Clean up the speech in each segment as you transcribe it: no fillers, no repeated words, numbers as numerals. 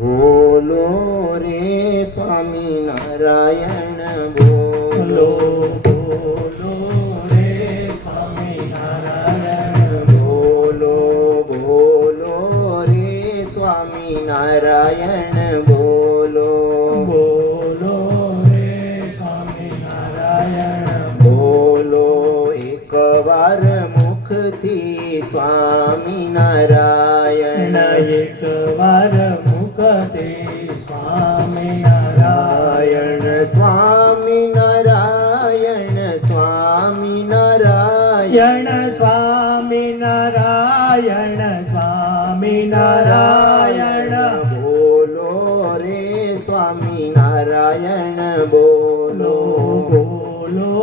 બોલો રે સ્વામિનારાયણ બોલો. બોલો રે સ્વામિનારાયણ બોલો બોલો રે સ્વામિનારાયણ બોલો. બોલો રે સ્વામિનારાયણ બોલો એકવાર મુખથી સ્વામિનારાયણ. એકવાર મુખતે સ્વામિનારાયણ સ્વામિનારાયણ સ્વામિનારાયણ સ્વામિનારાયણ સ્વામિનારાયણ બોલો રે સ્વામિનારાયણ બોલો. બોલો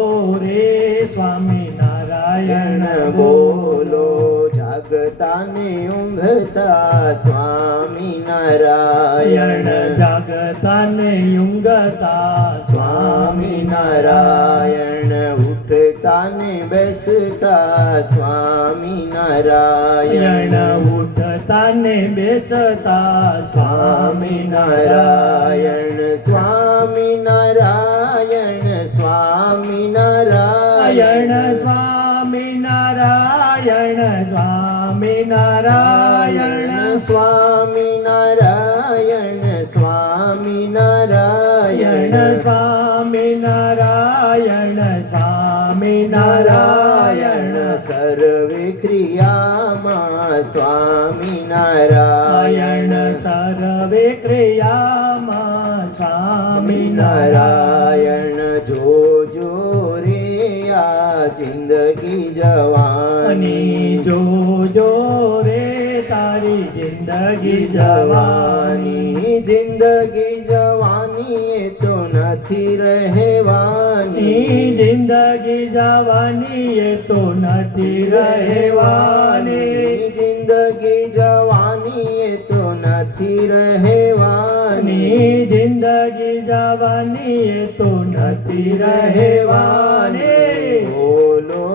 રે સ્વામિનારાયણ બોલો જાગતાને ઊંઘતા સ્વામિનારાયણ. જાગતાને ઊંઘતા સ્વામિનારાયણ ઉઠતાને બેસતા સ્વામિનારાયણ. ઉઠતાને બેસતા સ્વામિનારાયણ સ્વામિનારાયણ સ્વામિનારાયણ સ્વામિનારાયણ સ્વામિનારાયણ સ્વામિનારાયણ સ્વામિનારાયણ સ્વામિનારાયણ સ્વામિનારાયણ સર્વે ક્રિયામાં સ્વામિનારાયણ. સર્વે ક્રિયામાં સ્વામિનારાયણ જોજો રે આ જિંદગી જવાની. જોજો રે તારી જિંદગી જવાની. જિંદગી જવાની એ તો નથી રહેવાની. જિંદગી જવાની એ તો નથી રહેવાની. જિંદગી જવાની એ તો નથી રહેવાની. જિંદગી જવાની એ તો નથી રહેવાની. બોલો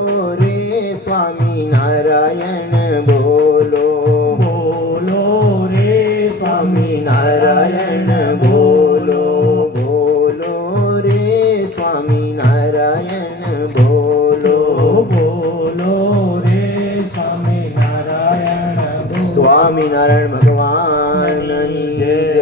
રે સ્વામિનારાયણ બોલો. બોલો રે સ્વામિનારાયણ બોલો. બોલો રે સ્વામિનારાયણ બોલો. બોલો રે સ્વામિનારાયણ સ્વામિનારાયણ ભગવાનની જય.